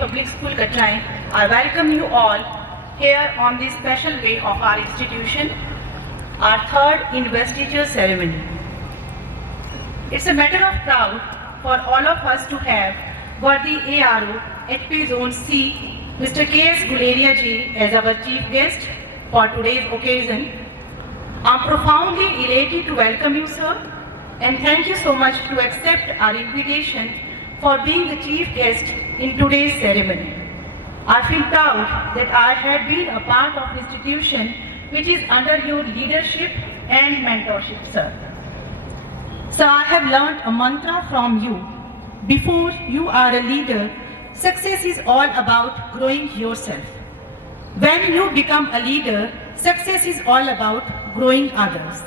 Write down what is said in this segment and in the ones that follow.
Public School Katrai, I welcome you all here on this special day of our institution, our third investiture ceremony. It's a matter of pride for all of us to have worthy ARO HP Zone C, Mr. K.S. Guleria ji as our chief guest for today's occasion. I'm profoundly elated to welcome you, sir, and thank you so much to accept our invitation for being the chief guest in today's ceremony. I feel proud that I had been a part of the institution which is under your leadership and mentorship, sir. Sir, I have learned a mantra from you. Before you are a leader, success is all about growing yourself. When you become a leader, success is all about growing others.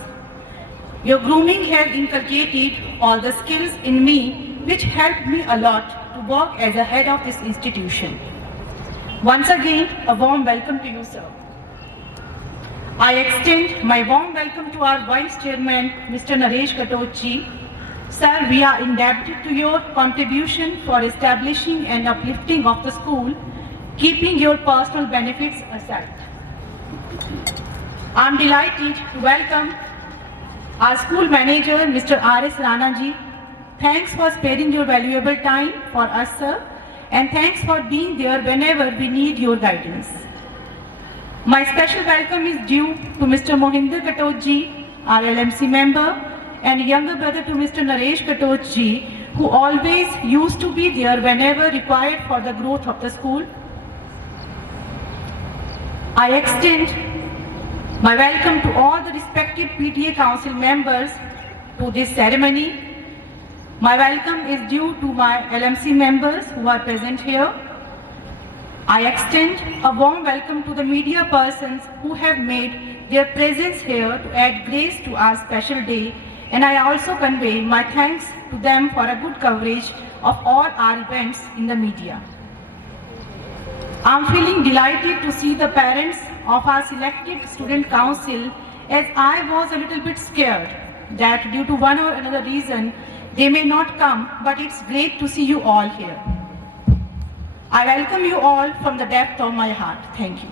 Your grooming has inculcated all the skills in me which helped me a lot to work as a head of this institution. Once again, a warm welcome to you, sir. I extend my warm welcome to our Vice Chairman, Mr. Naresh Katochi. Sir, we are indebted to your contribution for establishing and uplifting of the school, keeping your personal benefits aside. I am delighted to welcome our school manager, Mr. R.S. Rana ji, Thanks for sparing your valuable time for us, sir, and thanks for being there whenever we need your guidance. My special welcome is due to Mr. Mohinder Katot ji, our LMC member, and younger brother to Mr. Naresh Katot ji, who always used to be there whenever required for the growth of the school. I extend my welcome to all the respected PTA Council members to this ceremony. My welcome is due to my LMC members who are present here. I extend a warm welcome to the media persons who have made their presence here to add grace to our special day, and I also convey my thanks to them for a good coverage of all our events in the media. I'm feeling delighted to see the parents of our selected student council, as I was a little bit scared that due to one or another reason they may not come, but it's great to see you all here. I welcome you all from the depth of my heart. Thank you.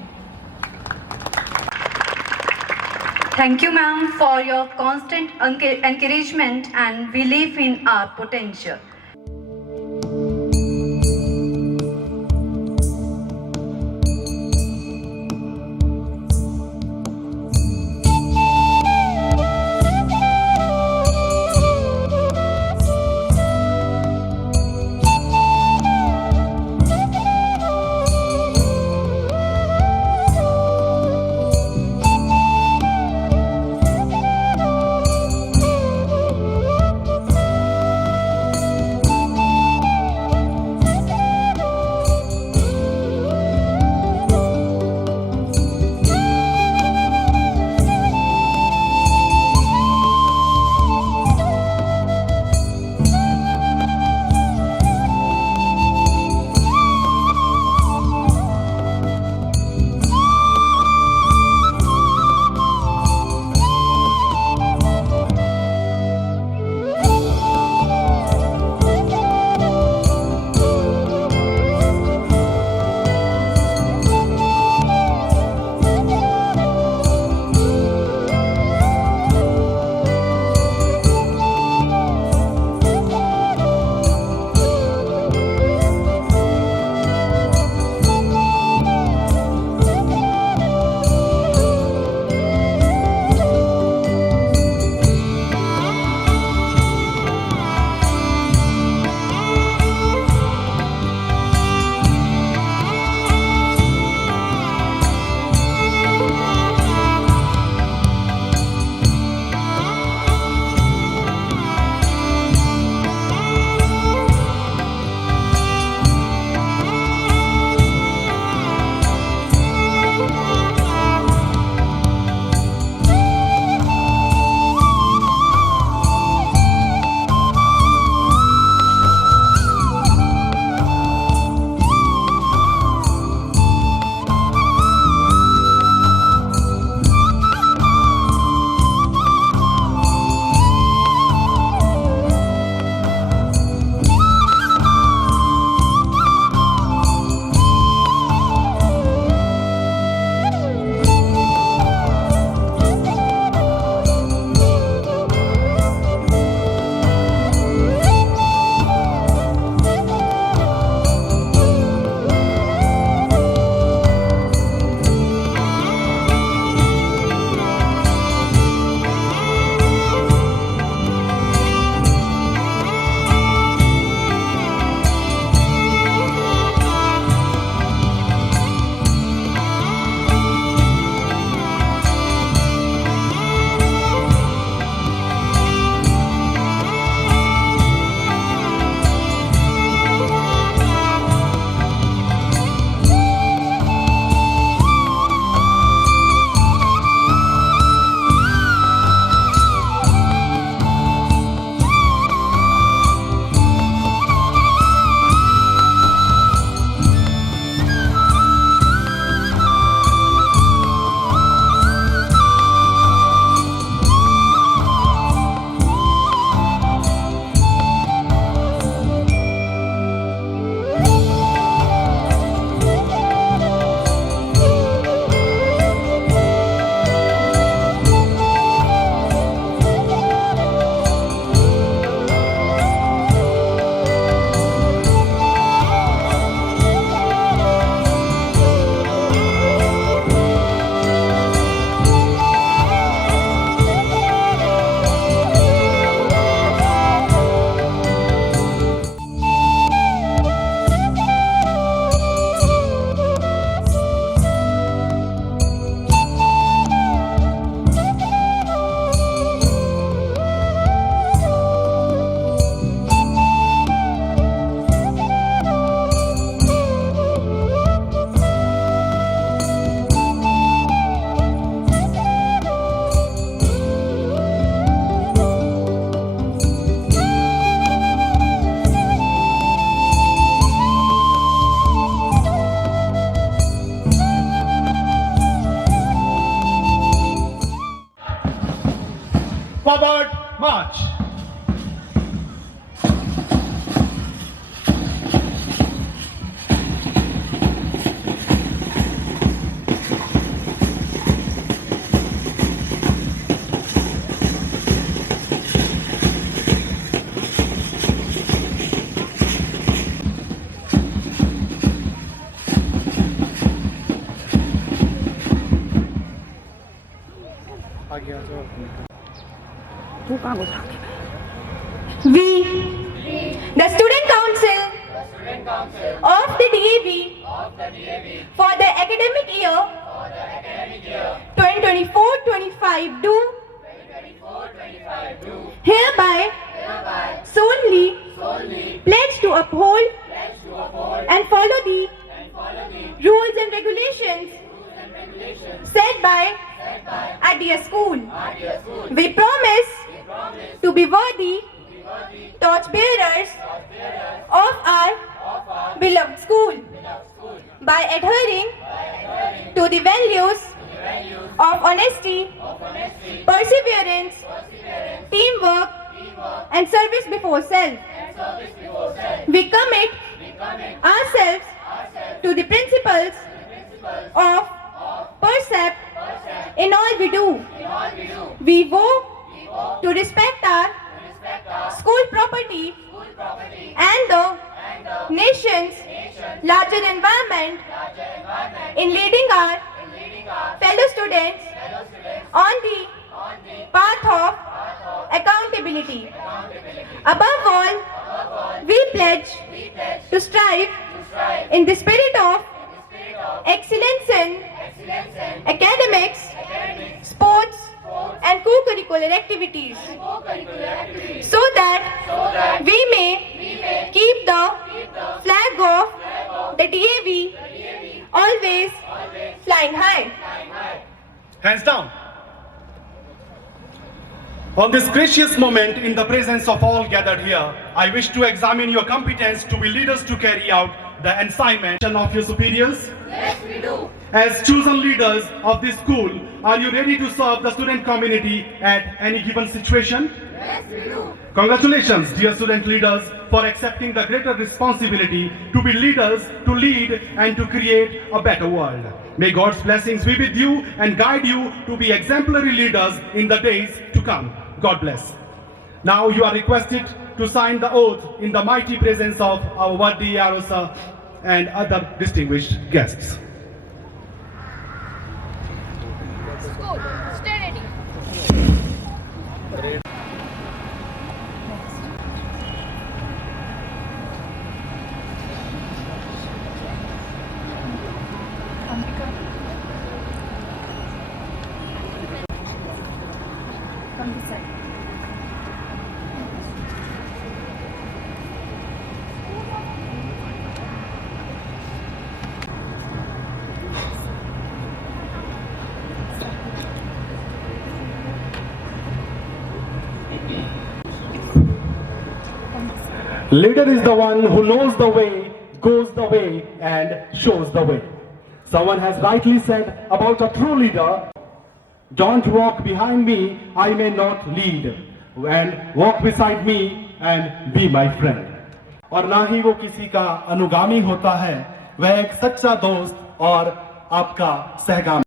Thank you, ma'am, for your constant encouragement and belief in our potential. We, the Student Council of the DAV for the academic year 2024-25 do hereby solemnly pledge to uphold and follow the rules and regulations set by at the school. We promise to be worthy torchbearers of our beloved school by adhering to the values of honesty, perseverance, teamwork, and service before self. We commit ourselves to the principles of percept in all we do. We vow to respect our school property and the nation's larger environment in leading our fellow students on the path of accountability. Above all, we pledge to strive in the spirit of excellence in academics, sports, and co-curricular activities, so that we may keep the flag of the DAV always flying high. Hands down. On this gracious moment in the presence of all gathered here, I wish to examine your competence to be leaders to carry out the assignment of your superiors. Yes, we do. As chosen leaders of this school, are you ready to serve the student community at any given situation? Yes, we do. Congratulations, dear student leaders, for accepting the greater responsibility to be leaders, to lead and to create a better world. May God's blessings be with you and guide you to be exemplary leaders in the days to come. God bless. Now you are requested to sign the oath in the mighty presence of our worthy Arosa and other distinguished guests. School, stay ready. Leader is the one who knows the way, goes the way, and shows the way. Someone has rightly said about a true leader, don't walk behind me, I may not lead, and walk beside me and be my friend. और ना ही वो किसी का अनुगामी होता है, वह एक सच्चा दोस्त और आपका सहगामी.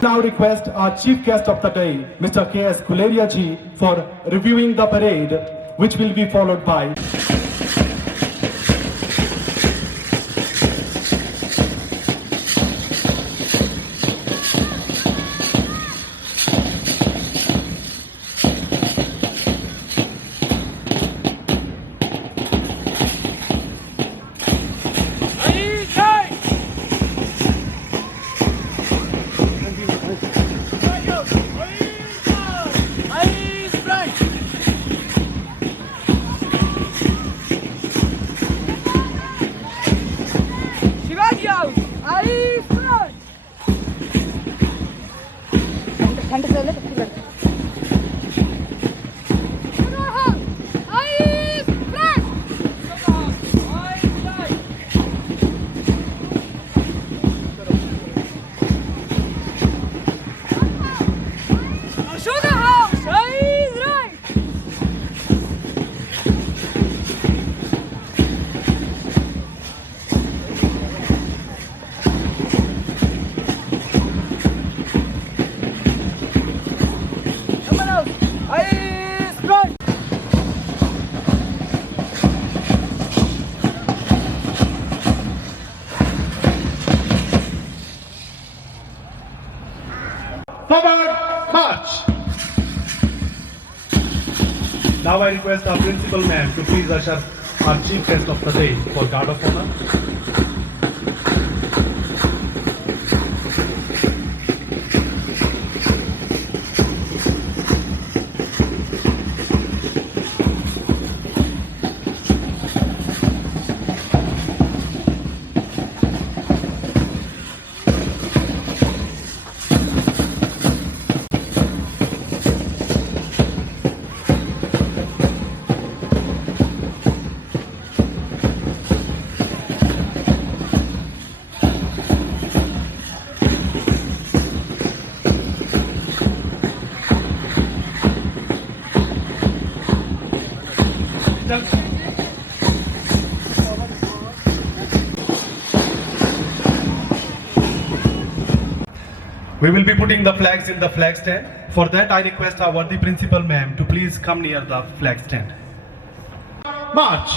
Now request our chief guest of the day, Mr. K.S. Kuleria ji, for reviewing the parade, which will be followed by Now I request our principal ma'am to please usher our chief guest of the day for guard of honor. We will be putting the flags in the flag stand. For that, I request our worthy principal ma'am to please come near the flag stand. March!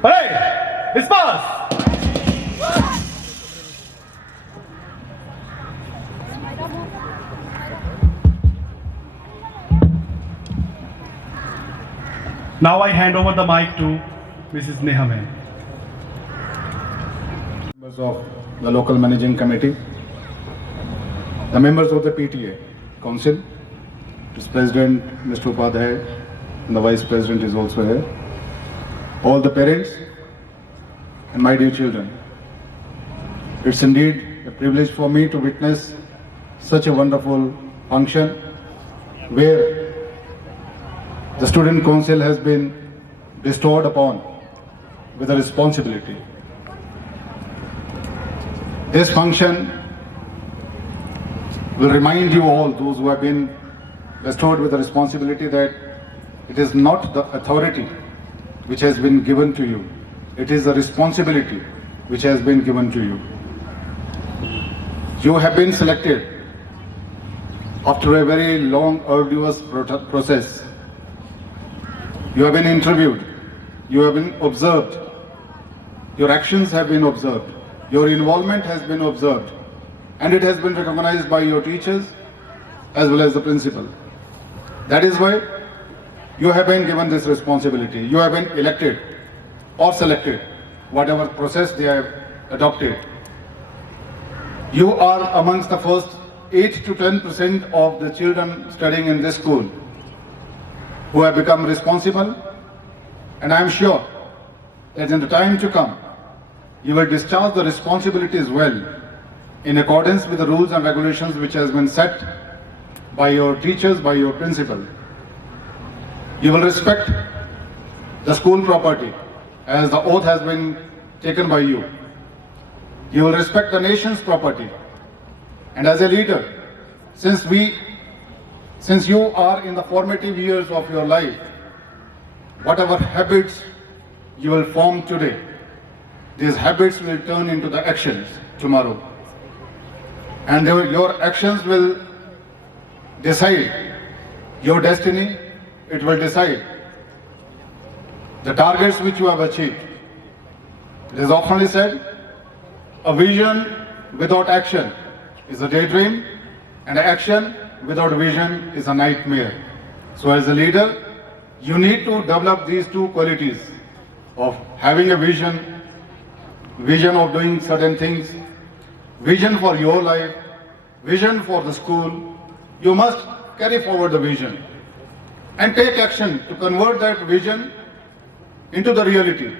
Parade! Disperse! Now I hand over the mic to Mrs. Neha ma'am. Members of the local managing committee, the members of the PTA council, its president Mr. Upadhyay, and the vice president is also here, all the parents and my dear children. It's indeed a privilege for me to witness such a wonderful function where the student council has been bestowed upon with a responsibility. This function will remind you all, those who have been bestowed with the responsibility, that it is not the authority which has been given to you, it is the responsibility which has been given to you. You have been selected after a very long, arduous process. You have been interviewed, you have been observed, your actions have been observed, your involvement has been observed, and it has been recognized by your teachers as well as the principal. That is why you have been given this responsibility. You have been elected or selected, whatever process they have adopted. You are amongst the first 8 to 10% of the children studying in this school who have become responsible, and I am sure that in the time to come, you will discharge the responsibilities well in accordance with the rules and regulations which has been set by your teachers, by your principal. You will respect the school property as the oath has been taken by you. You will respect the nation's property. And as a leader, since you are in the formative years of your life, whatever habits you will form today, these habits will turn into the actions tomorrow. And your actions will decide your destiny. It will decide the targets which you have achieved. It is often said, a vision without action is a daydream, and action without vision is a nightmare. So as a leader, you need to develop these two qualities of having a vision of doing certain things, vision for your life, vision for the school. You must carry forward the vision and take action to convert that vision into the reality.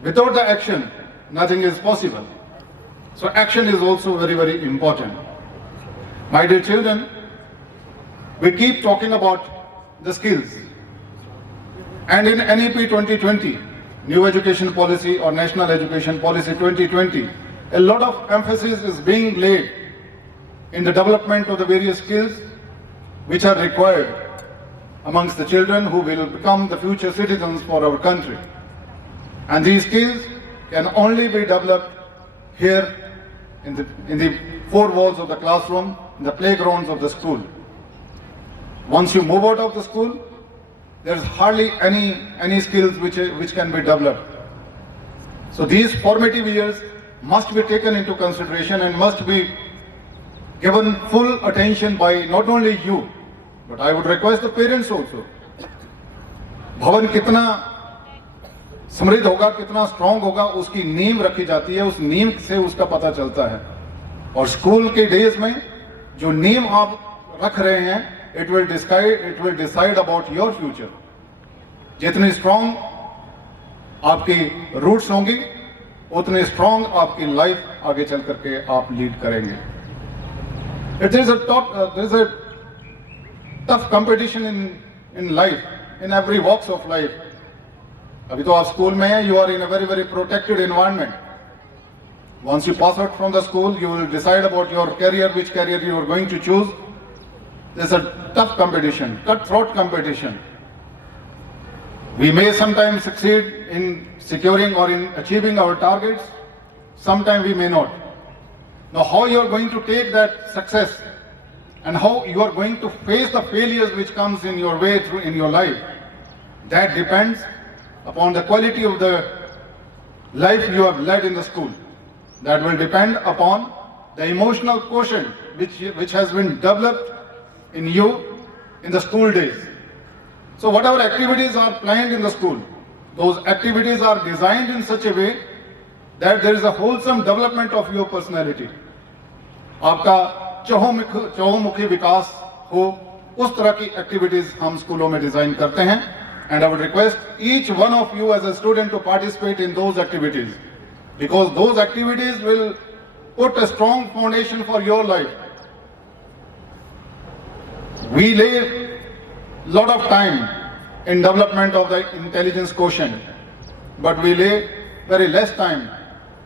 Without the action, nothing is possible. So action is also very, very important. My dear children, we keep talking about the skills. And in NEP 2020, New Education Policy or National Education Policy 2020, a lot of emphasis is being laid in the development of the various skills which are required amongst the children who will become the future citizens for our country. And these skills can only be developed here in the four walls of the classroom, in the playgrounds of the school. Once you move out of the school, there's hardly any skills which can be developed. So these formative years must be taken into consideration and must be given full attention by not only you, but I would request the parents also. भवन कितना समृद्ध होगा, कितना strong होगा, उसकी नींव रखी जाती है, उस नींव से उसका पता चलता है. और स्कूल के डेज में जो नींव आप रख रहे हैं, it will decide about your future. जितनी स्ट्रांग आपकी रूट्स होंगी, उतने स्ट्रांग आपकी लाइफ आगे चल करके आप लीड करेंगे. There is a tough competition in life, in every walks of life. अभी तो आप स्कूल में हैं, you are in a very, very protected environment. Once you pass out from the school, you will decide about your career, which career you are going to choose. There's a tough competition, cutthroat competition. We may sometimes succeed in securing or in achieving our targets, sometimes we may not. Now how you are going to take that success and how you are going to face the failures which comes in your way through in your life, that depends upon the quality of the life you have led in the school. That will depend upon the emotional quotient which has been developed in you in the school days. So whatever activities are planned in the school, those activities are designed in such a way that there is a wholesome development of your personality. आपका चहुमुखी विकास हो, उस तरह की activities हम स्कूलों में design करते हैं. And I would request each one of you as a student to participate in those activities, because those activities will put a strong foundation for your life. We lay lot of time in development of the intelligence quotient, but we lay very less time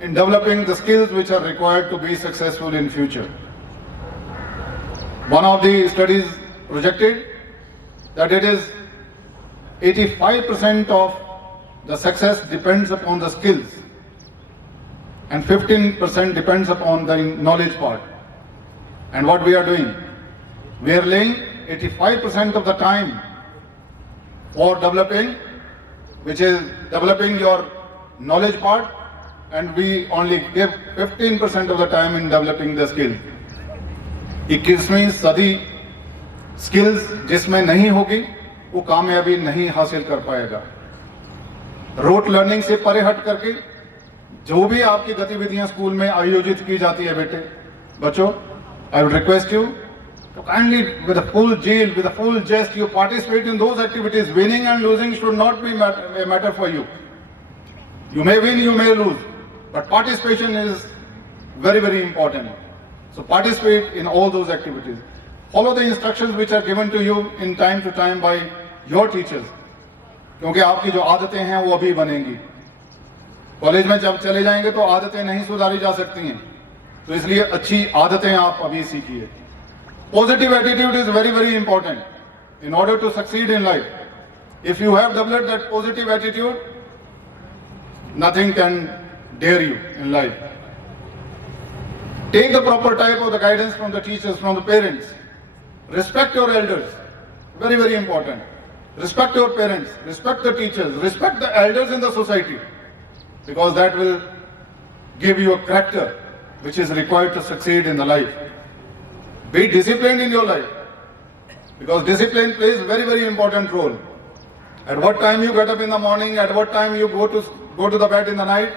in developing the skills which are required to be successful in future. One of the studies projected that it is 85% of the success depends upon the skills and 15% depends upon the knowledge part. And what we are doing, we are laying 85% of the time for developing, which is developing your knowledge part, and we only give 15% of the time in developing the skills. 21वीं सदी skills जिसमें नहीं होगी वो कामयाबी नहीं हासिल कर पाएगा. रोट लर्निंग से परे हट करके जो भी आपकी गतिविधियां स्कूल में आयोजित की जाती है बच्चों, I would request you to kindly, with a full zeal, with a full zest, you participate in those activities. Winning and losing should not be a matter for you. You may win, you may lose, but participation is very, very important. So participate in all those activities. Follow the instructions which are given to you in time to time by your teachers. क्योंकि आपकी जो आदतें हैं वो अभी बनेंगी. College में जब चले जाएंगे तो आदतें नहीं सुधारी जा सकती हैं, तो इसलिए अच्छी आदतें आप अभी सीखिए. Positive attitude is very, very important in order to succeed in life. If you have developed that positive attitude, nothing can dare you in life. Take the proper type of the guidance from the teachers, from the parents. Respect your elders. Very, very important. Respect your parents. Respect the teachers. Respect the elders in the society. Because that will give you a character which is required to succeed in the life. Be disciplined in your life, because discipline plays a very, very important role. At what time you get up in the morning, at what time you go to the bed in the night,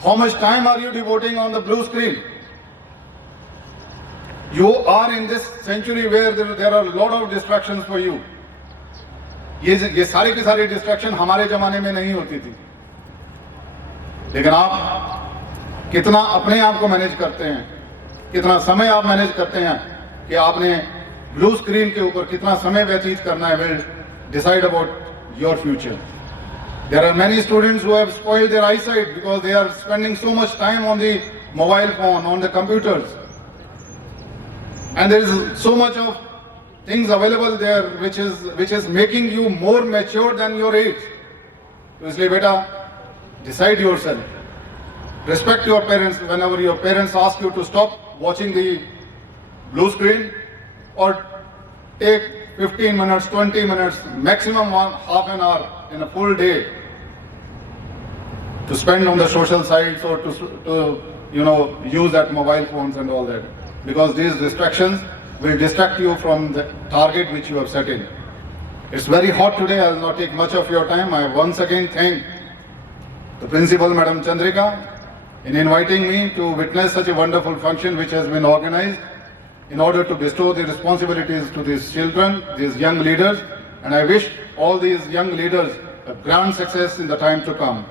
how much time are you devoting on the blue screen? You are in this century where there are a lot of distractions for you. ये सारी की सारी distraction हमारे जमाने में नहीं होती थी. लेकिन आप कितना अपने आप को मैनेज करते हैं, कितना समय आप मैनेज करते हैं कि आपने ब्लू स्क्रीन के ऊपर कितना समय व्यतीत करना है, will decide about your future. There are many students who have spoiled their eyesight because they are spending so much time on the mobile phone, on the computers. And there is so much of things available there which is making you more mature than your age. So इसलिए बेटा, decide yourself. Respect your parents whenever your parents ask you to stop watching the blue screen, or take 15 minutes, 20 minutes, maximum half an hour in a full day to spend on the social sites or to use that mobile phones and all that, because these distractions will distract you from the target which you have set in. It's very hot today. I will not take much of your time. I once again thank the principal, Madam Chandrika, in inviting me to witness such a wonderful function which has been organized in order to bestow the responsibilities to these children, these young leaders, and I wish all these young leaders a grand success in the time to come.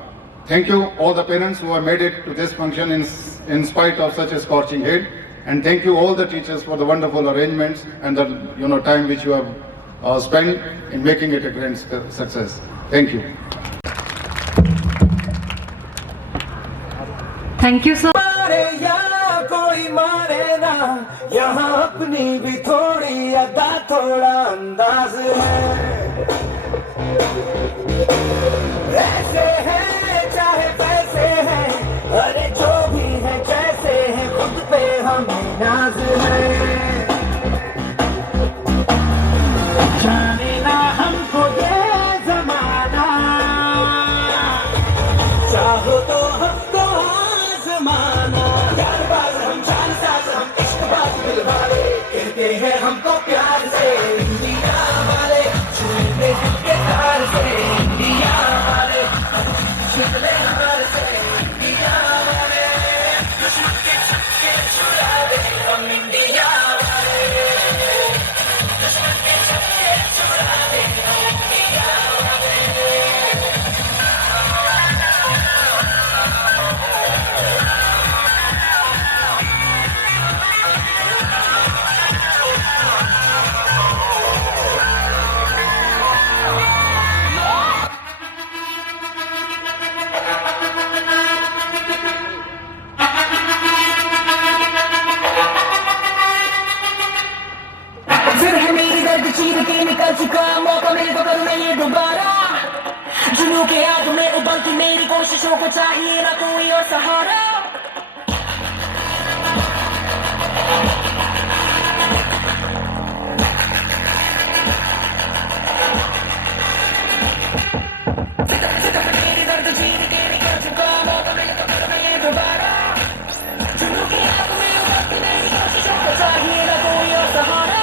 Thank you all the parents who have made it to this function in spite of such a scorching heat, and thank you all the teachers for the wonderful arrangements and the time which you have spent in making it a grand success. Thank you. Thank you, sir. मारे या कोई मारे ना, यहाँ अपनी भी थोड़ी अदा थोड़ा अंदाज है। ऐसे हैं चाहे पैसे हैं, अरे जो भी है जैसे हैं, खुद पे हमें नाज है। जाने ना हमको ये जमाना, चाहो तो हमको आजमाना। प्यारबाज हम, जानसाज हम, इश्कबाज दिलवाले, कहते हैं हमको प्यार से इंडिया वाले, छूटे के तार से इंडिया वाले, छुटले हार से इंडिया वाले, दुश्मन के छक्के छुड़ा दे हम इंडिया वाले, दुश्मन के छक्के छुड़ा दे हम इंडिया वाले। फिर है मेरी दर्द चीर के निकल चुका, मौका मिले तो करूँ मैं ये दोबारा। जुनून के आग में उबलती मेरी कोशिशों को चाहिए ना कोई और सहारा। मेरी दर्द चीर के निकल चुका, मौका मिले तो करूँ मैं ये दोबारा। जुनून के आग में उबलती मेरी कोशिशों को चाहिए ना कोई और सहारा।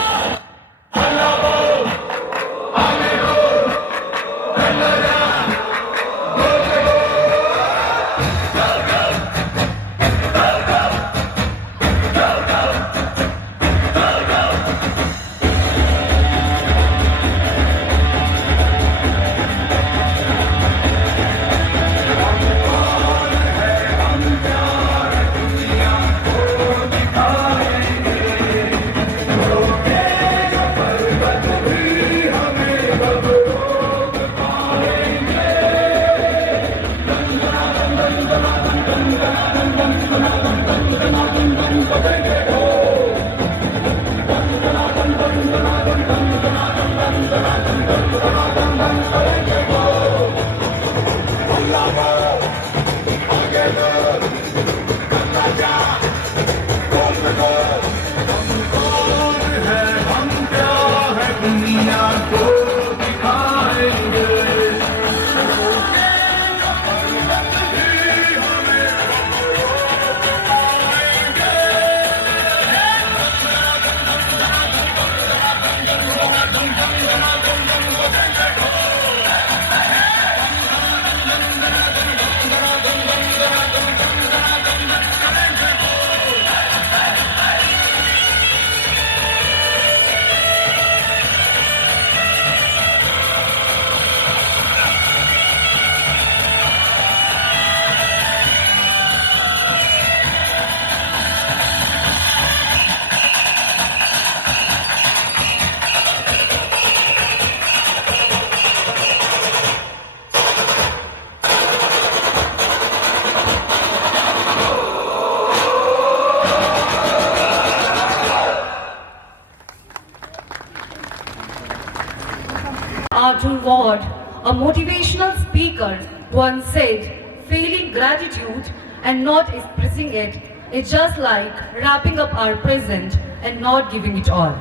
Arthur Ward, a motivational speaker, once said, feeling gratitude and not expressing it is just like wrapping up our present and not giving it all.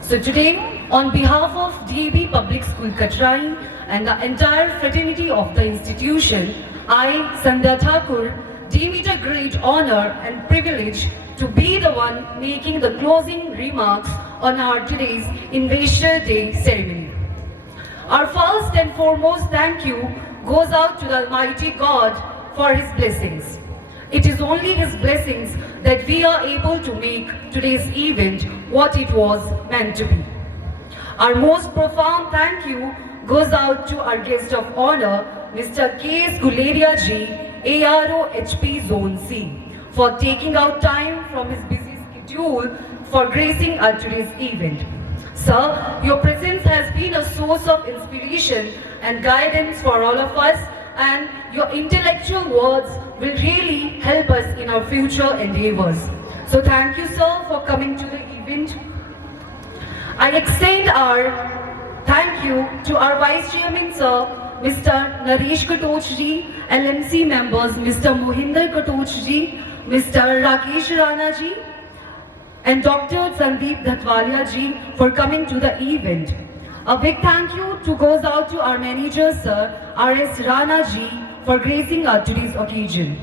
So today, on behalf of DAB Public School Katrai and the entire fraternity of the institution, I, Sandhya Thakur, deem it a great honor and privilege to be the one making the closing remarks on our today's Investor Day ceremony. Our first and foremost thank you goes out to the Almighty God for His blessings. It is only His blessings that we are able to make today's event what it was meant to be. Our most profound thank you goes out to our guest of honor, Mr. K.S. Guleria Ji, ARO HP Zone C, for taking out time from his busy schedule for gracing our today's event. Sir, your presence has been a source of inspiration and guidance for all of us, and your intellectual words will really help us in our future endeavors. So thank you, sir, for coming to the event. I extend our thank you to our Vice Chairman, sir, Mr. Naresh Katoch ji, LMC members, Mr. Mohinder Katoch ji, Mr. Rakesh Rana ji, and Dr. Sandeep Dhatwalia ji for coming to the event. A big thank you goes out to our manager, sir, R.S. Rana ji, for gracing our today's occasion.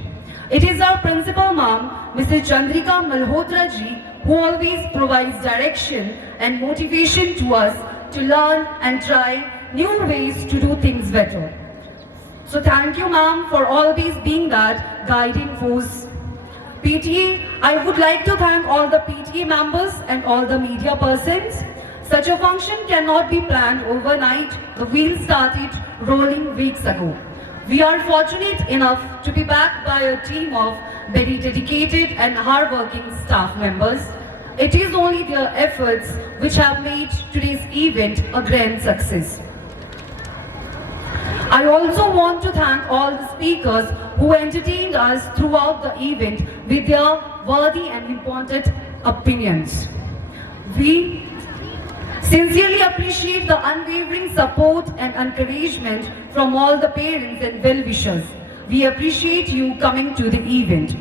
It is our principal ma'am, Mrs. Chandrika Malhotra ji, who always provides direction and motivation to us to learn and try new ways to do things better. So thank you, ma'am, for always being that guiding force. PTA, I would like to thank all the PTA members and all the media persons. Such a function cannot be planned overnight. The wheels started rolling weeks ago. We are fortunate enough to be backed by a team of very dedicated and hardworking staff members. It is only their efforts which have made today's event a grand success. I also want to thank all the speakers who entertained us throughout the event with their worthy and important opinions. We sincerely appreciate the unwavering support and encouragement from all the parents and well-wishers. We appreciate you coming to the event.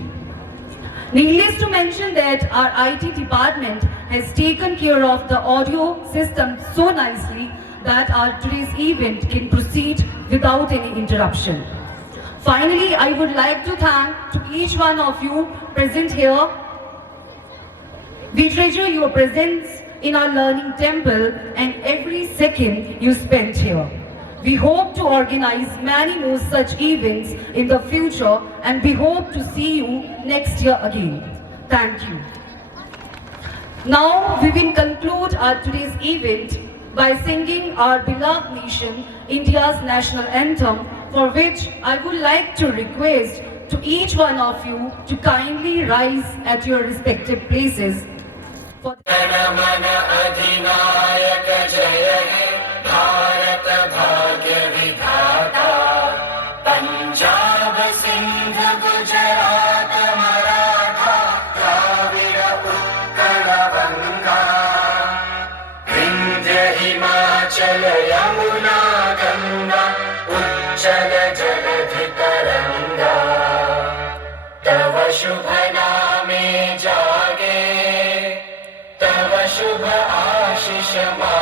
Needless to mention that our IT department has taken care of the audio system so nicely that our today's event can proceed without any interruption. Finally, I would like to thank to each one of you present here. We treasure your presence in our learning temple and every second you spent here. We hope to organize many more such events in the future, and we hope to see you next year again. Thank you. Now we will conclude our today's event by singing our beloved nation, India's national anthem, for which I would like to request to each one of you to kindly rise at your respective places. For शुभ नामे जागे तव शुभ आशीष मा